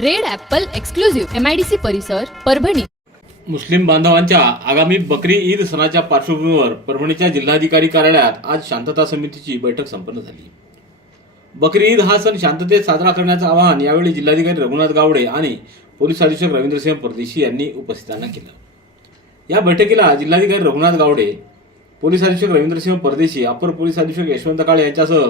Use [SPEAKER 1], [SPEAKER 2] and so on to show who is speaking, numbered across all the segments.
[SPEAKER 1] Red apple exclusive. MIDC परिसर परभणी.
[SPEAKER 2] मुस्लिम बांधवांच्या आगामी बकरी ईद सणाच्या पार्श्वभूमीवर परभणीच्या जिल्हाधिकारी कार्यालयात आज शांतता समितीची बैठक संपन्न झाली. बकरी ईद हा सण शांततेत साजरा करण्याचं आवाहन यावेळी जिल्हाधिकारी रघुनाथ गावडे आणि पोलीस अधीक्षक रवींद्रसिंह परदेशी यांनी उपस्थितांना केलं. या बैठकीला जिल्हाधिकारी रघुनाथ गावडे पोलीस अधीक्षक रवींद्रसिंह परदेशी अपर पोलीस अधीक्षक यशवंत काळे यांच्यासह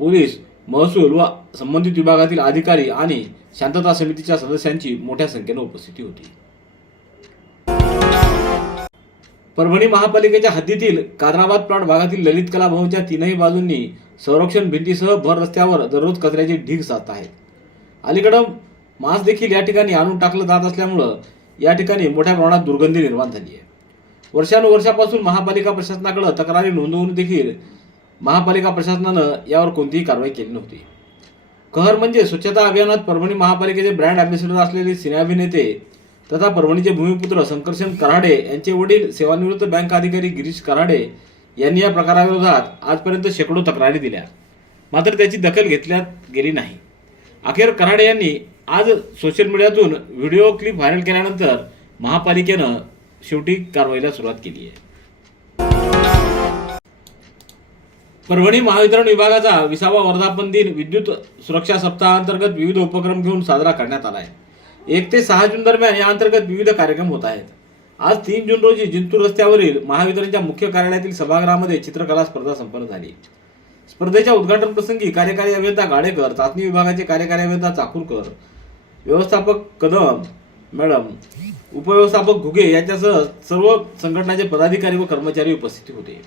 [SPEAKER 2] पोलीस महसूल व संबंधित विभागातील अधिकारी आणि शांतता समितीच्या सदस्यांची मोठ्या संख्येनं उपस्थिती होती. परभणी महापालिकेच्या हद्दीतील कादराबाद प्लॉट भागातील ललित कला भवनच्या तीनही बाजूंनी संरक्षण भिंतीसह भर रस्त्यावर दररोज कचऱ्याचे ढीग जात आहेत. अलीकडं मांस देखील या ठिकाणी आणून टाकलं जात असल्यामुळं या ठिकाणी मोठ्या प्रमाणात दुर्गंधी निर्माण झाली आहे. वर्षानुवर्षापासून महापालिका प्रशासनाकडे तक्रारी नोंदवून देखील महापालिका प्रशासनानं यावर कोणतीही कारवाई केली नव्हती. कहर म्हणजे स्वच्छता अभियानात परभणी महापालिकेचे ब्रँड अँबॅसेडर असलेले सिने अभिनेते तथा परभणीचे भूमिपुत्र शंकरसेन कराडे यांचे वडील सेवानिवृत्त बँक अधिकारी गिरीश कराडे यांनी या प्रकाराविरोधात आजपर्यंत शेकडो तक्रारी दिल्या. मात्र त्याची दखल घेतल्यात गेली नाही. अखेर कराडे यांनी आज सोशल मीडियातून व्हिडिओ क्लिप व्हायरल केल्यानंतर महापालिकेनं शेवटी कारवाईला सुरुवात केली आहे. परभणी महावितरण विभागाचा विसावा वर्धापन दिन विद्युत सुरक्षा सप्ताहांतर्गत विविध उपक्रम घेऊन साजरा करण्यात आला आहे एक ते सहा जून दरम्यान या अंतर्गत विविध कार्यक्रम होत आहेत. आज तीन जून रोजी जिंतूर रस्त्यावरील महावितरणच्या मुख्य कार्यालयातील सभागृहामध्ये चित्रकला स्पर्धा संपन्न झाली. स्पर्धेच्या उद्घाटन प्रसंगी कार्यकारी अभियंता गाडेकर चाचणी विभागाचे कार्यकारी अभियंता चाकूरकर व्यवस्थापक कदम मॅडम उपव्यवस्थापक घुगे यांच्यासह सर्व संघटनाचे पदाधिकारी व कर्मचारी उपस्थित होते.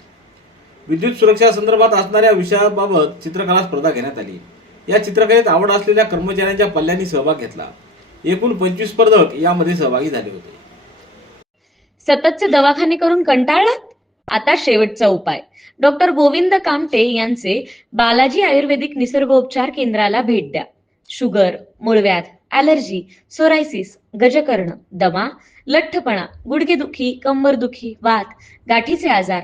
[SPEAKER 2] विद्युत सुरक्षा संदर्भात असणाऱ्या विषयाबाबत चित्रकला स्पर्धा घेण्यात आली. या चित्रकलेत आवड असलेल्या कर्मचाऱ्यांच्या पल्ल्यांनी सहभाग घेतला. एकूण पंचवीस स्पर्धक यामध्ये सहभागी झाले होते.
[SPEAKER 3] सततचे दवाखाने करून कंटाळलात? आता शेवटचा उपाय. डॉक्टर गोविंद कामटे यांचे बालाजी आयुर्वेदिक निसर्गोपचार केंद्राला भेट द्या. शुगर मूळव्याध अलर्जी सोरायसिस गजकर्ण दमा लठ्ठपणा गुडघेदुखी कंबरदुखी वात गाठीचे आजार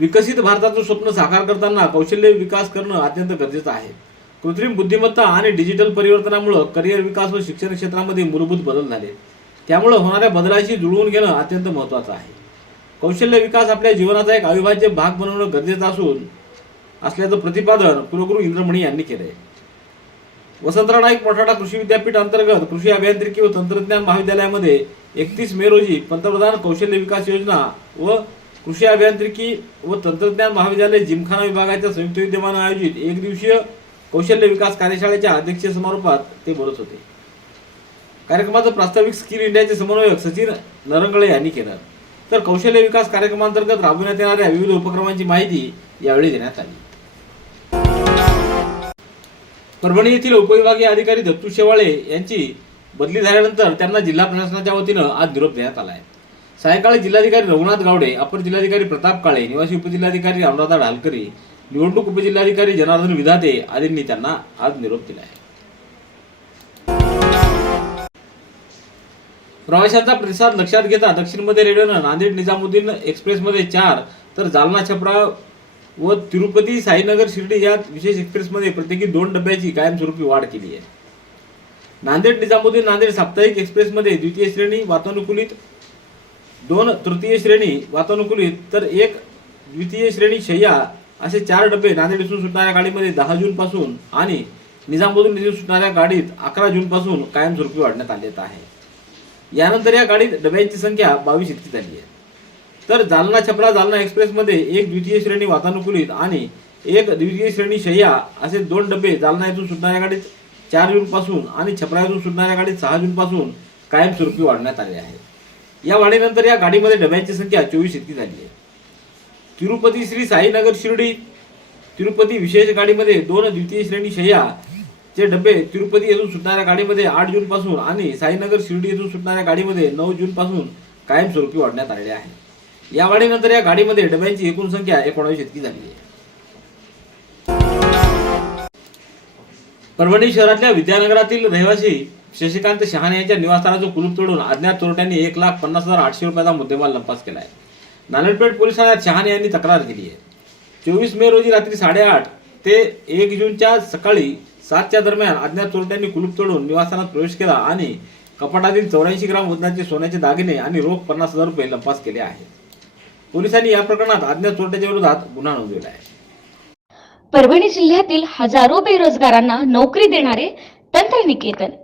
[SPEAKER 2] विकसित भारताचं स्वप्न साकार करताना कौशल्य विकास करणं अत्यंत गरजेचं आहे. कृत्रिम बुद्धिमत्ता आणि डिजिटल परिवर्तनामुळे करिअर विकास व शिक्षण क्षेत्रामध्ये मूलभूत बदल झाले. त्यामुळे होणाऱ्या बदलाशी जुळवून घेणं अत्यंत महत्त्वाचं आहे. कौशल्य विकास आपल्या जीवनाचा एक अविभाज्य भाग बनवणं गरजेचं असून असल्याचं प्रतिपादन कुलगुरू इंद्रमणी यांनी केलंय. वसंतराव नाईक मोठाडा कृषी विद्यापीठ अंतर्गत कृषी अभियांत्रिकी व तंत्रज्ञान महाविद्यालयामध्ये एकतीस मे रोजी पंतप्रधान कौशल्य विकास योजना व कृषी अभियांत्रिकी व तंत्रज्ञान महाविद्यालय जिमखाना विभागाच्या संयुक्त विद्यमानं आयोजित एक दिवसीय कौशल्य विकास कार्यशाळेच्या अध्यक्ष समारोपात ते बोलत होते. कार्यक्रमाचं प्रास्ताविक स्किल इंडियाचे समन्वयक सचिन नरंगळे यांनी केलं. तर कौशल्य विकास कार्यक्रमांतर्गत राबविण्यात येणाऱ्या विविध उपक्रमांची माहिती यावेळी देण्यात आली. परभणी येथील उपविभागीय अधिकारी दत्तू शेवाळे यांची बदली झाल्यानंतर त्यांना जिल्हा प्रशासनाच्या वतीनं आज निरोप देण्यात आला आहे. सायंकाळी जिल्हाधिकारी रघुनाथ गावडे अपर जिल्हाधिकारी प्रताप काळे निवासी उपजिल्हाधिकारी अनुराधा ढालकरी निवडणूक उपजिल्हाधिकारी जनार्दन विधाते आदींनी त्यांना आज निरोप दिला आहे प्रवाशांचा प्रतिसाद लक्षात घेता दक्षिण मध्य रेल्वेनं नांदेड निजामुद्दीन एक्सप्रेसमध्ये चार तर जालना छपरा व तिरुपती साईनगर शिर्डी या विशेष एक्सप्रेसमध्ये प्रत्येकी दोन डब्याची कायमस्वरूपी वाढ केली आहे. नांदेड निजामुद्दीन नांदेड साप्ताहिक एक्सप्रेसमध्ये द्वितीय श्रेणी वातानुकूलित दोन तृतीय श्रेणी वातानुकूलित तर एक द्वितीय श्रेणी शय्या असे चार डबे नांदेडून सुटणाऱ्या गाडीमध्ये दहा जून पासून आणि निजाममधून निधी सुटणाऱ्या गाडीत अकरा जून पासून कायमस्वरूपी वाढण्यात आले आहे. यानंतर या गाडीत डब्यांची संख्या बावीस इतकी झाली आहे. तर जालना छपरा जालना एक्सप्रेसमध्ये एक द्वितीय श्रेणी वातानुकूलित आणि एक द्वितीय श्रेणी शय्या असे दोन डबे जालना येथून सुटणाऱ्या गाडीत चार जून पासून आणि छपरा येथून सुटणाऱ्या गाडीत सहा जून पासून कायमस्वरूपी वाढण्यात आले आहे. या वाढीनंतर या गाडीमध्ये डब्यांची संख्या चोवीस इतकी झाली आहे. तिरुपती श्री साईनगर शिर्डी तिरुपती विशेष गाडीमध्ये दोन द्वितीय श्रेणी शय्या चे डबे तिरुपती येथून सुटणाऱ्या गाडीमध्ये आठ जून पासून आणि साईनगर शिर्डी येथून सुटणाऱ्या गाडीमध्ये नऊ जून पासून कायमस्वरूपी वाढण्यात आलेले आहे. या वाढीनंतर या गाडीमध्ये डब्यांची एकूण संख्या एकोणावीस इतकी झाली आहे. परभणी शहरातल्या विद्यानगरातील रहिवासी शशिकांत शहाणे यांच्या निवासस्थानाचं कुलूप तोडून अज्ञात चोरट्यांनी एक लाख पन्नास हजार आठशे रुपयाचा मुद्देमाल लंपास केला आहे नांदेडपेठ पोलीस ठाण्यात शहाणे यांनी तक्रार दिली आहे. चोवीस मे रोजी रात्री साडेआठ ते एक जूनच्या सकाळी सातच्या दरम्यान अज्ञात चोरट्यांनी कुलूप तोडून निवासस्थानात प्रवेश केला आणि कपाटातील चौऱ्याऐंशी ग्राम वजनाचे सोन्याचे दागिने आणि रोख पन्नास हजार रुपये लंपास केले आहेत. पोलिसांनी या प्रकरणात अज्ञात चोरट्याच्या विरोधात गुन्हा नोंदवला आहे.
[SPEAKER 3] परभणी जिल्ह्यातील हजारो बेरोजगारांना नोकरी देणारे तंत्रनिकेतन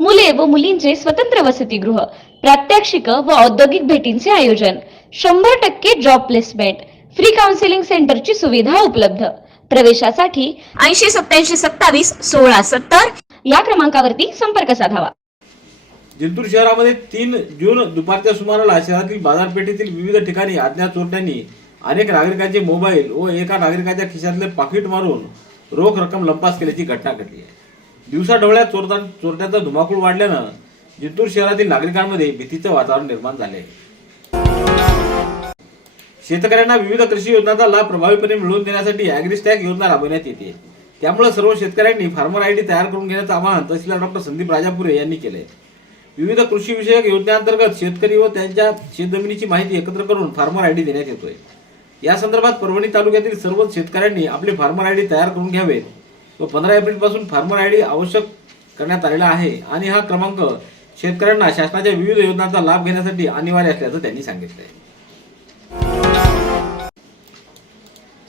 [SPEAKER 3] मुले व मुलींचे स्वतंत्र वसतिगृह प्रात्यक्षिक व औद्योगिक भेटींचे आयोजन शंभर टक्के जॉब प्लेसमेंट फ्री काउन्सिलिंग सेंटरची सुविधा उपलब्ध. प्रवेशासाठी ऐंशी सत्याऐंशी सत्तावीस सोळा सत्तर या क्रमांकावरती संपर्क साधावा.
[SPEAKER 2] जिंतूर शहरामध्ये तीन जून दुपारच्या सुमाराला शहरातील बाजारपेठेतील विविध ठिकाणी अज्ञात चोरट्यांनी अनेक नागरिकांचे मोबाईल व एका नागरिकाच्या खिशातले पाकिट मारून रोख रक्कम लंपास केल्याची घटना घडली आहे. दिवसा डोळ्यात चोरता चोरट्याचा धुमाकूळ वाढल्यानं जिंतूर शहरातील नागरिकांमध्ये भीतीचं वातावरण निर्माण झाले शेतकऱ्यांना विविध कृषी योजनांचा लाभ प्रभावीपणे मिळवून देण्यासाठी अॅग्रिस्टॅग योजना राबवण्यात येते. त्यामुळे सर्व शेतकऱ्यांनी फार्मर आयडी तयार करून घेण्याचं आवाहन तहसीलदार डॉक्टर संदीप राजापुरे यांनी केले विविध कृषी विषयक योजनेअंतर्गत शेतकरी व त्यांच्या शेतजमिनीची माहिती एकत्र करून फार्मर आयडी देण्यात येतोय. या संदर्भात परभणी तालुक्यातील सर्व शेतकऱ्यांनी आपले फार्मर आयडी तयार करून घ्यावेत. व पंधरा एप्रिलपासून आय आयडी आवश्यक करण्यात आलेला आहे आणि हा क्रमांक शेतकऱ्यांना शासनाच्या विविध योजनांचा लाभ घेण्यासाठी अनिवार्य असल्याचं त्यांनी सांगितलंय.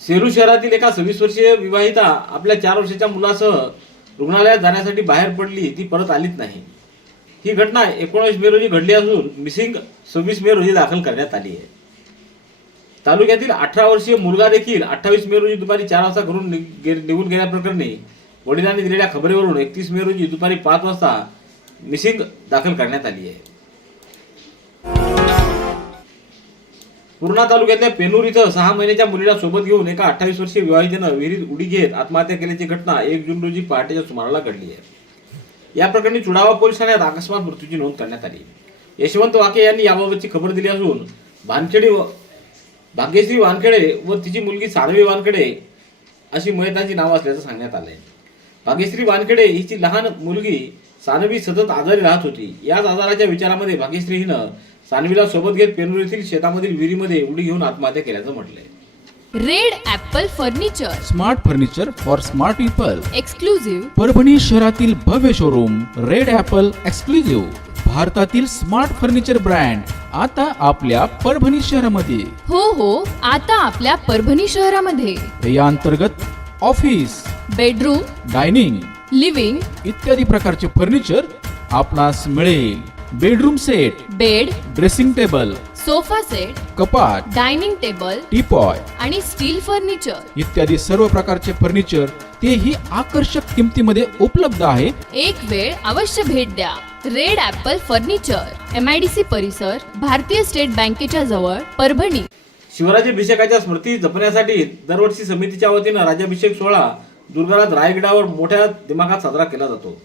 [SPEAKER 2] सेलू शहरातील एका सव्वीस वर्षीय विवाहिता आपल्या चार वर्षाच्या मुलासह रुग्णालयात जाण्यासाठी बाहेर पडली ती परत आलीच नाही. ही घटना एकोणीस मे रोजी घडली असून मिसिंग सव्वीस मे रोजी दाखल करण्यात आली आहे. तालुक्यातील अठरा वर्षीय मुलगा देखील अठ्ठावीस मे रोजी दुपारी चार वाजता घरून निघून गेल्याप्रकरणी वडिलांनी दिलेल्या खबरीवरून एकतीस मे रोजी दुपारी पाच वाजता मिसिंग दाखल करण्यात आली आहे. पूर्णा तालुक्यातल्या पेनूर इथं सहा महिन्याच्या मुलीला सोबत घेऊन एका अठ्ठावीस वर्षीय विवाहितेनं विहिरीत उडी घेत आत्महत्या केल्याची घटना एक जून रोजी पहाटेच्या सुमाराला घडली आहे. या प्रकरणी चुडावा पोलीस ठाण्यात अकस्मात मृत्यूची नोंद करण्यात आली. यशवंत वाके यांनी याबाबतची खबर दिली असून भानखेडी भाग्यश्री वानखेडे व तिची मुलगी सानवी वानखेडे अशी मयतांची नावं असल्याचं सांगण्यात आलंय. भाग्यश्री वानखेडे हिची लहान मुलगी सानवी सतत आजारी राहत होती. याच आजाराच्या विचारामध्ये भाग्यश्री हिनं सानवीला सोबत घेत पेनूर येथील शेतामधील विहिरीमध्ये उडी घेऊन आत्महत्या केल्याचं म्हटलंय.
[SPEAKER 1] Red apple furniture.
[SPEAKER 4] Smart furniture for smart people.
[SPEAKER 1] Exclusive
[SPEAKER 4] Parbhani शहरातील भव्य शोरूम रेड ॲपल एक्सक्लुझिव्ह. भारतातील स्मार्ट फर्निचर ब्रँड आता आपल्या परभणी शहरामध्ये.
[SPEAKER 1] हो हो आता आपल्या परभणी शहरामध्ये.
[SPEAKER 4] या अंतर्गत ऑफिस
[SPEAKER 1] बेडरूम
[SPEAKER 4] डायनिंग
[SPEAKER 1] लिव्हिंग
[SPEAKER 4] इत्यादी प्रकारचे फर्निचर आपणास मिळेल. Bedroom set
[SPEAKER 1] bed
[SPEAKER 4] dressing table
[SPEAKER 1] sofa set
[SPEAKER 4] कपाट
[SPEAKER 1] डायनिंग टेबल
[SPEAKER 4] टीपॉय
[SPEAKER 1] आणि स्टील फर्निचर.
[SPEAKER 4] इत्यादी सर्व प्रकारचे फर्निचर तेही आकर्षक किमतीमध्ये उपलब्ध आहे.
[SPEAKER 1] एक वेळ अवश्य भेट द्या. Red Apple Furniture M I D C परिसर भारतीय स्टेट बँकेच्या जवळ परभणी.
[SPEAKER 2] शिवराज्याभिषेकाच्या स्मृती जपण्यासाठी दरवर्षी समितीच्या वतीनं राज्याभिषेक सोहळा दुर्गारात रायगडावर मोठ्या दिमाखात साजरा केला जातो.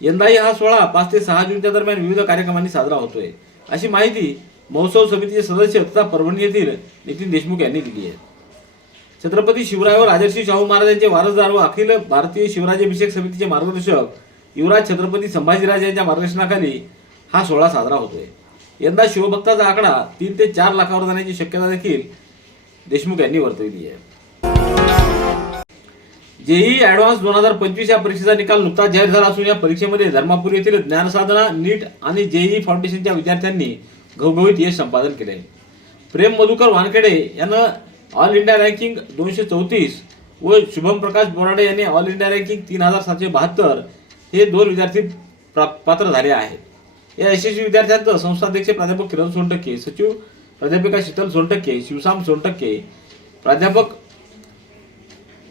[SPEAKER 2] यंदाही हा सोहळा पाच ते सहा जूनच्या दरम्यान विविध कार्यक्रमांनी साजरा होतोय. अशी माहिती महोत्सव समितीचे सदस्य तथा परभणी येथील नितीन देशमुख यांनी दिली आहे. छत्रपती शिवराय व राजर्षी शाहू महाराजांचे वारसदार व अखिल भारतीय शिवराजाभिषेक समितीचे मार्गदर्शक युवराज छत्रपती संभाजीराज यांच्या मार्गदर्शनाखाली हा सोहळा साजरा होतोय. यंदा शिवभक्ताचा आकडा तीन ते चार लाखावर जाण्याची शक्यता देखील देशमुख यांनी वर्तवली आहे. जेई ऍडव्हान्स दोन हजार पंचवीस या परीक्षेचा निकाल नुकताच जाहीर झाला असून या परीक्षेमध्ये धर्मापूर येथील ज्ञानसाधना नीट आणि जेई फाउंडेशनच्या विद्यार्थ्यांनी घवघवीत यश संपादन केले प्रेम मधुकर वानखेडे यानं ऑल इंडिया रँकिंग दोनशे चौतीस व शुभम प्रकाश बोराडे यांनी ऑल इंडिया रँकिंग तीन हजार सातशे बहात्तर हे दोन विद्यार्थी प्रा- पात्र झाले आहेत. या यशस्वी विद्यार्थ्यांचं संस्थाध्यक्ष प्राध्यापक किरण सोनटक्के सचिव प्राध्यापिका शीतल सोनटक्के शिवसाम सोनटक्के प्राध्यापक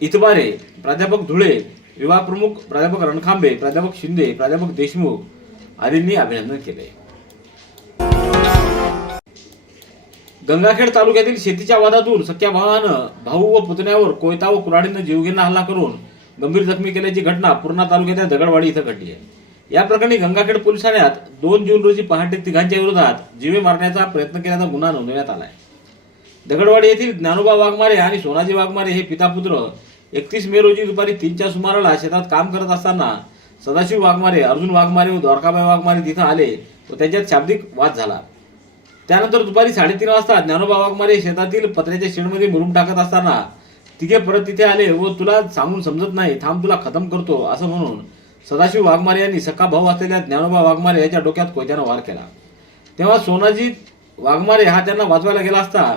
[SPEAKER 2] इतबारे प्राध्यापक धुळे विभाग प्रमुख प्राध्यापक रणखांबे प्राध्यापक शिंदे प्राध्यापक देशमुख आदींनी अभिनंदन केले गंगाखेड तालुक्यातील शेतीच्या वादातून सख्या भावानं भाऊ व पुतण्यावर कोयता व कुऱ्हाडीनं जीवघेणा हल्ला करून गंभीर जखमी केल्याची घटना पूर्णा तालुक्यातील दगडवाडी इथं घडली आहे. या प्रकरणी गंगाखेड पोलीस ठाण्यात दोन जून रोजी पहाटे तिघांच्या विरोधात जीवे मारण्याचा प्रयत्न केल्याचा गुन्हा नोंदवण्यात आला आहे दगडवाडी येथील ज्ञानोबा वाघमारे आणि सोनाजी वाघमारे हे पितापुत्र एकतीस मे रोजी दुपारी तीनच्या सुमाराला शेतात काम करत असताना सदाशिव वाघमारे अर्जुन वाघमारे व द्वारकाबाई वाघमारे तिथं आले व त्यांच्यात शाब्दिक वाद झाला. त्यानंतर दुपारी साडेतीन वाजता ज्ञानोबा वाघमारे शेतातील पत्र्याच्या शेणमध्ये मुरुम टाकत असताना तिघे परत तिथे आले व तुला सांगून समजत नाही थांब तुला खतम करतो असं म्हणून सदाशिव वाघमारे यांनी सखा भाऊ असलेल्या ज्ञानोबा वाघमारे याच्या डोक्यात कोयत्यानं वार केला. तेव्हा सोनाजी वाघमारे हा त्यांना वाचवायला गेला असता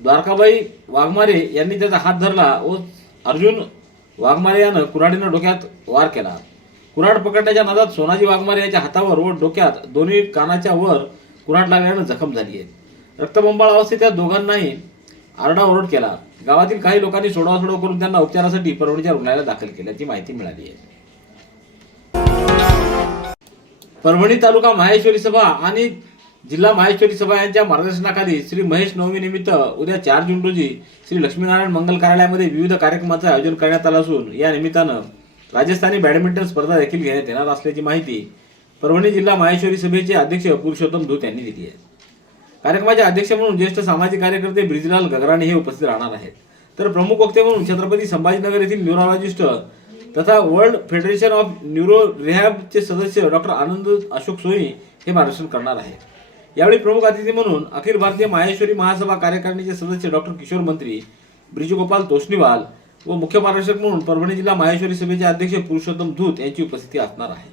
[SPEAKER 2] द्वारकाबाई वाघमारे यांनी त्याचा हात धरला व अर्जुन वाघमारे यानं कुऱ्हाडीनं डोक्यात वार केला. कुऱ्हाड पकडण्याच्या नादात सोनाजी वाघमारे याच्या हातावर व डोक्यात दोन्ही कानाच्या वर कुऱ्हाड लागल्यानं जखम झाली आहे रक्तबंबाळ अवस्थेत त्या दोघांनाही आरडाओरड केला. गावातील काही लोकांनी सोडवासोडव करून त्यांना उपचारासाठी परवडीच्या रुग्णालयात दाखल केल्याची माहिती मिळाली आहे परभणी तालुका माहेश्वरी सभा आणि जिल्हा माहेश्वरी सभा यांच्या मार्गदर्शनाखाली श्री महेश नवमी निमित्त उद्या चार जून रोजी श्री लक्ष्मीनारायण मंगल कार्यालयामध्ये विविध कार्यक्रमाचं आयोजन करण्यात आलं असून या निमित्तानं राजस्थानी बॅडमिंटन स्पर्धा देखील घेण्यात येणार असल्याची माहिती परभणी जिल्हा माहेश्वरी सभेचे अध्यक्ष पुरुषोत्तम धूत यांनी दिली आहे. कार्यक्रमाचे अध्यक्ष म्हणून ज्येष्ठ सामाजिक कार्यकर्ते ब्रिजलाल गगराणे हे उपस्थित राहणार आहेत. तर प्रमुख वक्ते म्हणून छत्रपती संभाजीनगर येथील न्यूरोलॉजिस्ट तथा वर्ल्ड फेडरेशन ऑफ न्यूरो रिहॅबचे सदस्य डॉक्टर आनंद अशोक सोनी हे मार्गदर्शन करणार आहेत. यावेळी प्रमुख अतिथी म्हणून अखिल भारतीय माहेश्वरी महासभा कार्यकारिणीचे सदस्य डॉक्टर किशोर मंत्री ब्रिजगोपाल तोष्णीवाल व मुख्य मार्गदर्शक म्हणून परभणी जिल्हा माहेश्वरी सभेचे अध्यक्ष पुरुषोत्तम धूत यांची उपस्थिती असणार आहे.